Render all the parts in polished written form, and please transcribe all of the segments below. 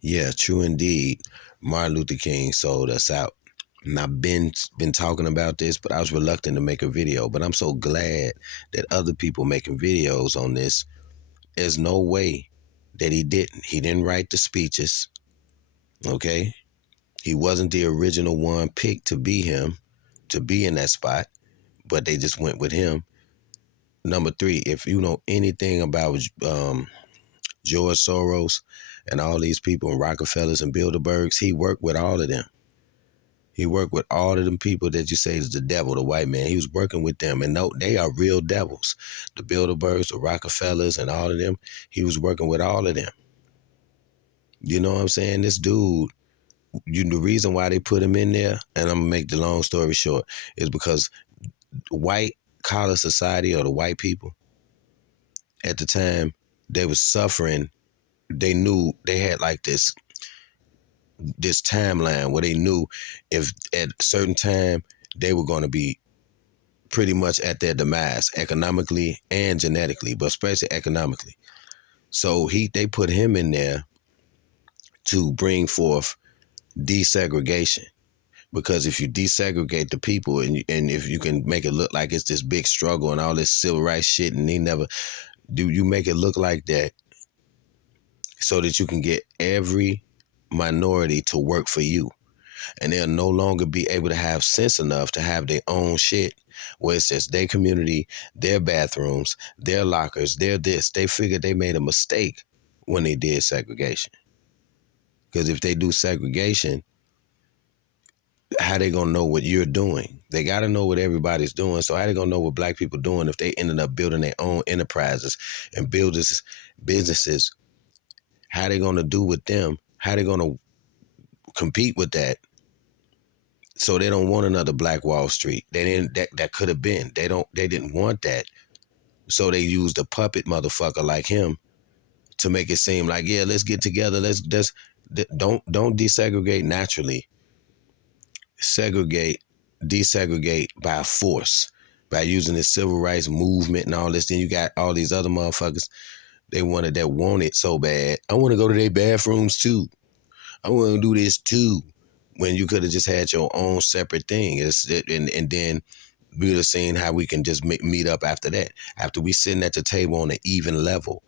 Yeah, true indeed. Martin Luther King sold us out. And I've been talking about this, but I was reluctant to make a video. But I'm so glad that other people making videos on this. There's no way that he didn't. He didn't write the speeches. Okay, he wasn't the original one picked to be him, to be in that spot, but they just went with him. Number three, if you know anything about George Soros and all these people and Rockefellers and Bilderbergs, he worked with all of them. He worked with all of them people that you say is the devil, the white man. He was working with them, and no, they are real devils. The Bilderbergs, the Rockefellers, and all of them. He was working with all of them. You know what I'm saying? This dude, the reason why they put him in there, and I'm gonna make the long story short, is because white collar society, or the white people at the time, they was suffering. They knew they had like this timeline where they knew if at a certain time they were going to be pretty much at their demise economically and genetically, but especially economically. So they put him in there to bring forth desegregation. Because if you desegregate the people, and if you can make it look like it's this big struggle and all this civil rights shit, and you make it look like that, so that you can get every minority to work for you, and they'll no longer be able to have sense enough to have their own shit, where it's just their community, their bathrooms, their lockers, their this. They figured they made a mistake when they did segregation. Because if they do segregation, how they gonna know what you're doing? They gotta know what everybody's doing. So how they gonna know what black people doing if they ended up building their own enterprises and businesses? How they gonna do with them? How they gonna compete with that? So they don't want another Black Wall Street. They didn't. That could have been. They didn't want that. So they used a puppet motherfucker like him to make it seem like, yeah, let's get together. Let's don't desegregate naturally. Desegregate by force, by using the civil rights movement and all this. Then you got all these other motherfuckers. They want it so bad. I want to go to their bathrooms too. I want to do this too. When you could have just had your own separate thing. And then we would have seen how we can just meet up after that. After we sitting at the table on an even level.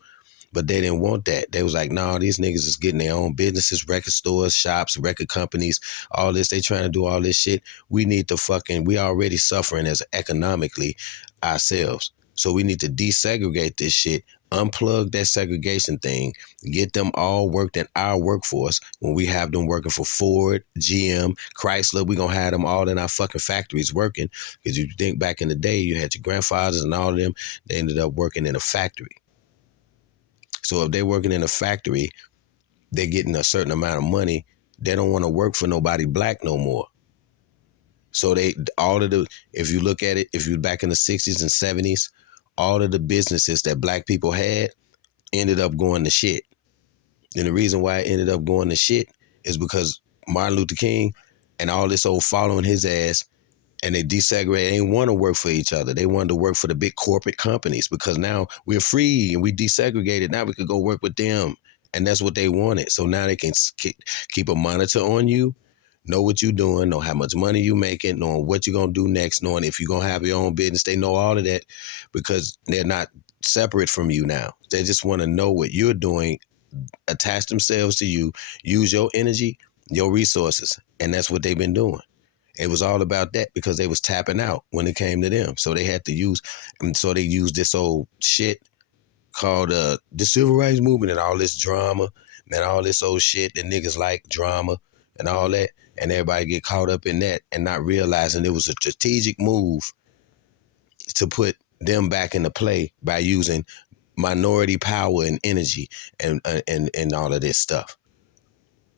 But they didn't want that. They was like, nah, these niggas is getting their own businesses, record stores, shops, record companies, all this. They trying to do all this shit. We already suffering as economically ourselves. So we need to desegregate this shit, unplug that segregation thing, get them all worked in our workforce. When we have them working for Ford, GM, Chrysler, we gonna have them all in our fucking factories working. Because you think back in the day, you had your grandfathers and all of them, they ended up working in a factory. So if they're working in a factory, they're getting a certain amount of money. They don't want to work for nobody black no more. So if you look at it, if you're back in the 60s and 70s, all of the businesses that black people had ended up going to shit. And the reason why it ended up going to shit is because Martin Luther King and all this old following his ass, and they desegregated. They didn't want to work for each other. They wanted to work for the big corporate companies, because now we're free and we desegregated. Now we could go work with them. And that's what they wanted. So now they can keep a monitor on you, know what you're doing, know how much money you're making, knowing what you're going to do next, knowing if you're going to have your own business. They know all of that because they're not separate from you now. They just want to know what you're doing, attach themselves to you, use your energy, your resources. And that's what they've been doing. It was all about that because they was tapping out when it came to them. So they had to they used this old shit called the civil rights movement and all this drama and all this old shit that niggas like, drama and all that. And everybody get caught up in that and not realizing it was a strategic move to put them back into play by using minority power and energy and all of this stuff.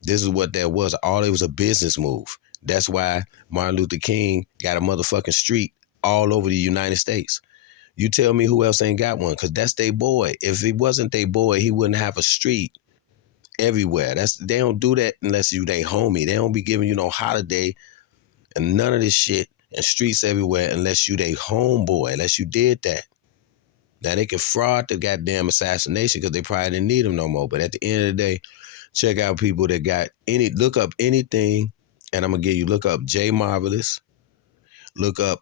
This is what that was. It was a business move. That's why Martin Luther King got a motherfucking street all over the United States. You tell me who else ain't got one, because that's their boy. If it wasn't their boy, he wouldn't have a street everywhere. They don't do that unless you they homie. They don't be giving you no holiday and none of this shit and streets everywhere unless you they homeboy, unless you did that. Now they can fraud the goddamn assassination because they probably didn't need them no more. But at the end of the day, check out people that got look up anything, and I'm gonna look up Jay Marvelous, look up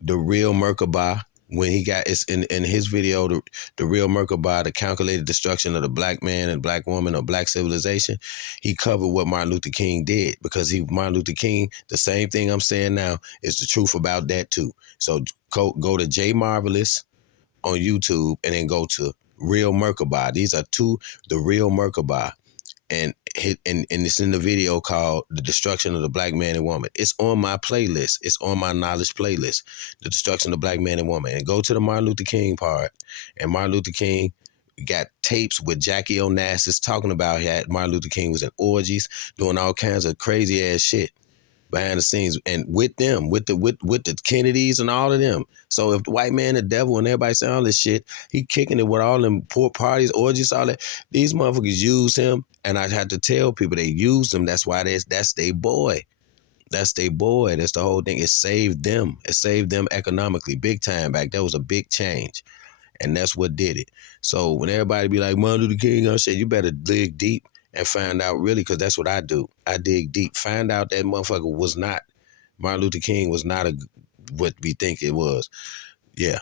The Real Merkabah. When he got it's in his video, the Real Merkabah, the calculated destruction of the black man and black woman or black civilization, he covered what Martin Luther King did, because Martin Luther King, the same thing I'm saying now is the truth about that too. So go to Jay Marvelous on YouTube and then go to Real Merkabah. These are The Real Merkabah. And it's in the video called The Destruction of the Black Man and Woman. It's on my playlist. It's on my knowledge playlist, The Destruction of the Black Man and Woman. And go to the Martin Luther King part. And Martin Luther King got tapes with Jackie Onassis talking about how Martin Luther King was in orgies, doing all kinds of crazy ass shit behind the scenes, and with them, with the Kennedys and all of them. So if the white man, the devil, and everybody saying all this shit, he kicking it with all them poor parties, orgies, all that. These motherfuckers use him, and I had to tell people they used him. That's why that's their boy. That's their boy. That's the whole thing. It saved them. It saved them economically, big time back. That was a big change, and that's what did it. So when everybody be like, Martin Luther King, I said, you better dig deep and find out really, because that's what I do. I dig deep. Find out that motherfucker was not, Martin Luther King was not what we think it was. Yeah.